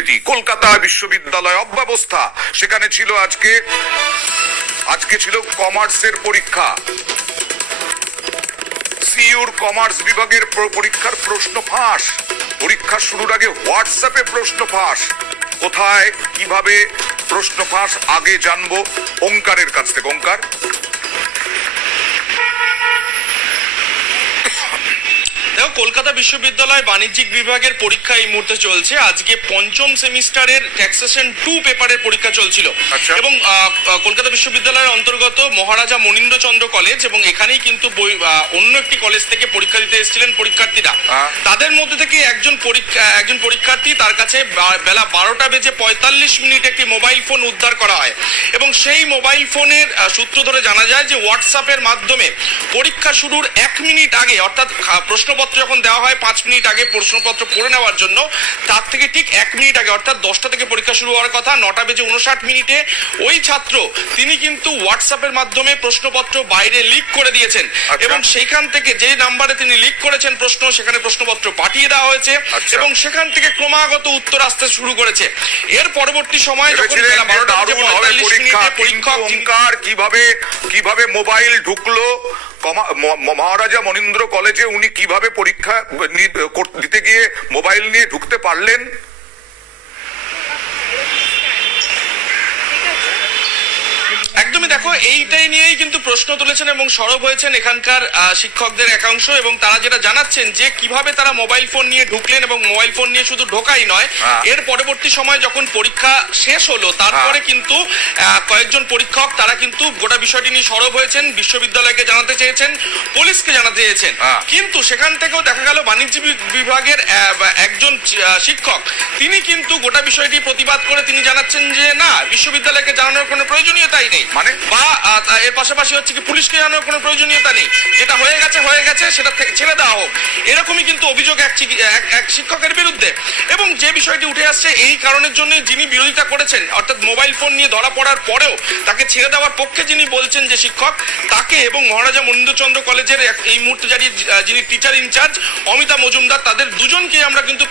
University, Kolkata বিশ্ববিদ্যালয় অব্যবস্থা। সেখানে ছিল আজকে ছিল কমার্সের পরীক্ষা, সিইউর কমার্স বিভাগের পরীক্ষার প্রশ্ন ফাঁস। পরীক্ষা শুরুর আগে হোয়াটসঅ্যাপে প্রশ্ন ফাঁস। কোথায় কিভাবে প্রশ্ন ফাঁস আগে জানবো ওঙ্কারের কাছ থেকে। ওঙ্কার, দেখো, কলকাতা বিশ্ববিদ্যালয় বাণিজ্যিক বিভাগের পরীক্ষা এই মুহূর্তে চলছে। আজকে পঞ্চম সেমিস্টারের ট্যাক্সেশন 2 পেপারের পরীক্ষা চলছিল এবং কলকাতা বিশ্ববিদ্যালয়ের অন্তর্গত মহারাজা মনীন্দ্রচন্দ্র কলেজ এবং এখানেই কিন্তু অন্য একটি কলেজ থেকে পরীক্ষা দিতে এসেছিলেন পরীক্ষার্থীরা। তাদের মধ্যে থেকে একজন পরীক্ষার্থী, তার কাছে বেলা 12:45 একটি মোবাইল ফোন উদ্ধার করা হয় এবং সেই মোবাইল ফোনের সূত্র ধরে জানা যায় যে হোয়াটসঅ্যাপের মাধ্যমে পরীক্ষা শুরুর 1 মিনিট আগে, অর্থাৎ প্রশ্নপত্র যখন দেওয়া হয় 5 মিনিট আগে প্রশ্নপত্র পড়ে নেওয়ার জন্য, তার থেকে ঠিক 1 মিনিট আগে অর্থাৎ 10টা থেকে পরীক্ষা শুরু হওয়ার কথা, 9:59 ওই ছাত্র তিনি কিন্তু হোয়াটসঅ্যাপের মাধ্যমে প্রশ্নপত্র বাইরে লিক করে দিয়েছেন এবং সেইখান থেকে যে নাম্বারে তিনি লিক করেছেন প্রশ্ন, সেখানে প্রশ্নপত্র পাঠিয়ে দেওয়া হয়েছে এবং সেখান থেকে ক্রমাগত উত্তর আসতে শুরু করেছে। এর পরবর্তী সময় যখন বেলা 12:45 পরীক্ষক কিভাবে মোবাইল ঢুকলো মহারাজা মনীন্দ্র কলেজে, উনি কিভাবে পরীক্ষা দিতে গিয়ে মোবাইল নিয়ে ঢুকতে পারলেন? একদমই, দেখো, এইটাই নিয়েই কিন্তু প্রশ্ন তুলেছেন এবং সরব হয়েছেন এখানকার শিক্ষকদের একাংশ এবং তারা যেটা জানাচ্ছেন যে কিভাবে তারা মোবাইল ফোন নিয়ে ঢুকলেন এবং মোবাইল ফোন নিয়ে শুধু ঢোকাই নয়, এর পরবর্তী সময় যখন পরীক্ষা শেষ হলো তারপরে কিন্তু কয়েকজন পরীক্ষক তারা কিন্তু গোটা বিষয়টি নিয়ে সরব হয়েছেন, বিশ্ববিদ্যালয়কে জানাতে চেয়েছেন, পুলিশকে জানাতে চেয়েছেন। কিন্তু সেখান থেকেও দেখা গেল বাণিজ্য বিভাগের একজন শিক্ষক তিনি কিন্তু গোটা বিষয়টি প্রতিবাদ করে তিনি জানাচ্ছেন যে না, বিশ্ববিদ্যালয়কে জানানোর কোনো প্রয়োজনীয়তাই নেই, মানে বা এর পাশাপাশি হচ্ছে কি পুলিশকে জানানোর কোনো প্রয়োজনীয়তা নেই, যেটা হয়ে গেছে সেটা ছেড়ে দেওয়া হোক, এরকমই কিন্তু অভিযোগ এক শিক্ষকের বিরুদ্ধে। এবং যে বিষয়টি উঠে আসছে এই কারণের জন্য যিনি বিরোধিতা করেছেন, অর্থাৎ মোবাইল ফোন নিয়ে ধরা পড়ার পরেও তাকে ছেড়ে দেওয়ার পক্ষে যিনি বলছেন যে শিক্ষক, তাকে এবং মহারাজা মনীন্দ্রচন্দ্র কলেজের এই মুহূর্তে যিনি টিচার ইনচার্জ অমিতা মজুমদার, তাদের দুজনকে আমরা কিন্তু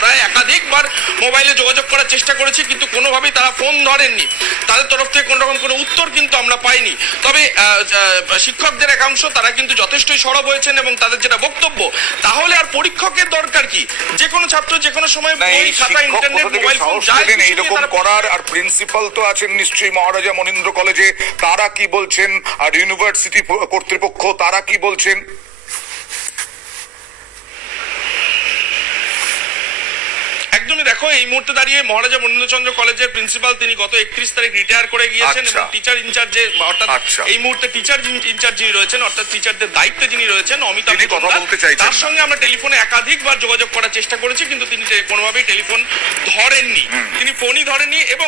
প্রায় একাধিকবার মোবাইলে যোগাযোগ করার চেষ্টা করেছি, কিন্তু কোনোভাবেই তারা ফোন ধরেননি। তাদের তরফ থেকে কোনো রকম কোনো উত্তর কিন্তু আমরা পাইনি। তবে শিক্ষকদের একাংশ তারা কিন্তু যথেষ্টই সরব হয়েছেন এবং তাদের যেটা বক্তব্য, তাহলে আর পরীক্ষকের দরকার কি? যে কোনো ছাত্র যে কোনো সময় বই খাতা ইন্টারনেট মোবাইল ফোন এইরকম করার। আর প্রিন্সিপাল তো আছেন নিশ্চয়ই মহারাজা মনীন্দ্র কলেজে, তারা কি বলছেন? আর ইউনিভার্সিটি কর্তৃপক্ষ তারা কি বলছেন? একদমই, দেখো, এই মুহূর্তে দাঁড়িয়ে মহারাজা মনীন্দ্রচন্দ্র কলেজের প্রিন্সিপাল তিনি গত 31 তারিখ রিটায়ার করে গিয়েছেন এবং টিচার ইনচার্জে অর্থাৎ এই মুহূর্তে টিচার ইনচার্জ যিনি রয়েছেন, অর্থাৎ টিচারদের দায়িত্বে যিনি রয়েছেন অমিতা মজুমদার, তার সঙ্গে আমরা টেলিফোনে একাধিকবার যোগাযোগ করার চেষ্টা করেছি, কিন্তু তিনি কোনোভাবেই টেলিফোন ধরেননি, তিনি ফোনই ধরেননি। এবং